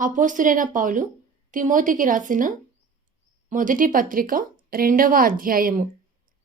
అపోస్తుడైన పౌలు తిమోతికి రాసిన మొదటి పత్రిక రెండవ అధ్యాయము.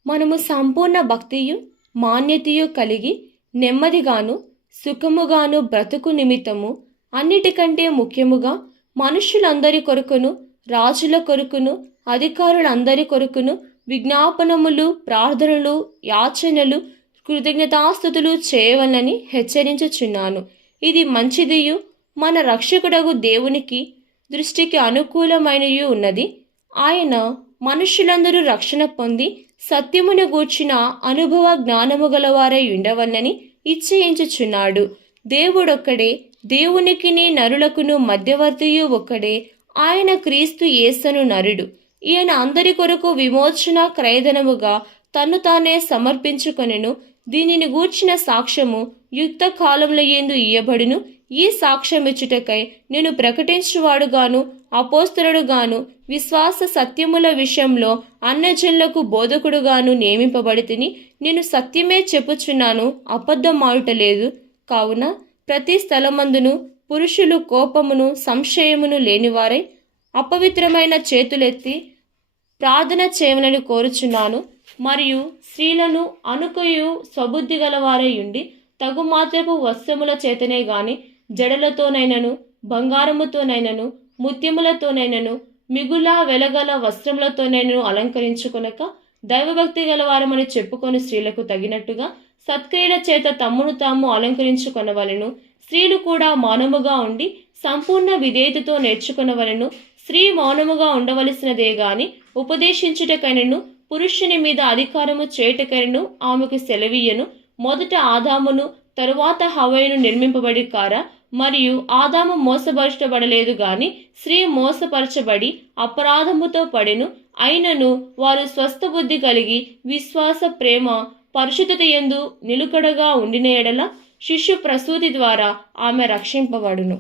మనము సంపూర్ణ భక్తియు మాన్యతయు కలిగి నెమ్మదిగాను సుఖముగాను బ్రతుకు నిమిత్తము అన్నిటికంటే ముఖ్యముగా మనుష్యులందరి కొరకును రాజుల కొరకును అధికారులందరి కొరకును విజ్ఞాపనములు ప్రార్థనలు యాచనలు కృతజ్ఞతాస్థుతులు చేయవలని హెచ్చరించుచున్నాను. ఇది మంచిదియు మన రక్షకుడగు దేవునికి దృష్టికి అనుకూలమైనయు ఉన్నది. ఆయన మనుష్యులందరూ రక్షణ పొంది సత్యమును గూర్చిన అనుభవ జ్ఞానము గలవారై ఉండవలనని ఇచ్చయించుచున్నాడు దేవుడొక్కడే దేవునికిని నరులకును మధ్యవర్తియు ఒక్కడే ఆయన క్రీస్తు యేసను నరుడు. ఈయన అందరి కొరకు విమోచన క్రయధనముగా తను తానే సమర్పించుకొనెను. దీనిని గూర్చిన సాక్ష్యము యుక్త కాలంలో ఏందు ఇయ్యబడును. ఈ సాక్ష్యమిచ్చుటకై నేను ప్రకటించువాడుగాను అపోస్తలుడుగాను విశ్వాస సత్యముల విషయంలో అన్నజనులకు బోధకుడుగాను నియమింపబడి తిని నేను సత్యమే చెప్పుచున్నాను అబద్ధమాడుటలేదు. కావున ప్రతి స్థలమందును పురుషులు కోపమును సంశయమును లేనివారై అపవిత్రమైన చేతులెత్తి ప్రార్థన చేయమని కోరుచున్నాను. మరియు స్త్రీలను అనుకయు స్వబుద్ధి గలవారై ఉండి తగు మాత్రపు వస్త్రముల చేతనే గాని జడలతోనైనను బంగారముతోనైనను ముత్యములతోనైనను మిగుల వెలగల వస్త్రములతోనైనను అలంకరించుకొనక దైవభక్తి గలవారమని చెప్పుకొని స్త్రీలకు తగినట్టుగా సత్క్రియల చేత తమ్మును తాము అలంకరించుకొనవలను స్త్రీలు కూడా మౌనముగా ఉండి సంపూర్ణ విధేయతతో నేర్చుకునవలను స్త్రీ మౌనముగా ఉండవలసినదే గాని ఉపదేశించుటకైనను పురుషుని మీద అధికారము చేయుటకైనను ఆమెకు సెలవీయను మొదట ఆదామును తరువాత హవైను నిర్మింపబడి కారా మరియు ఆదాము మోసపరచబడలేదు గాని స్త్రీ మోసపరచబడి అపరాధముతో పడెను. అయినను వారు స్వస్థ బుద్ధి కలిగి విశ్వాస ప్రేమ పరిశుద్ధత ఎందు నిలుకడగా ఉండిన ఎడల శిశు ప్రసూతి ద్వారా ఆమె రక్షింపబడును.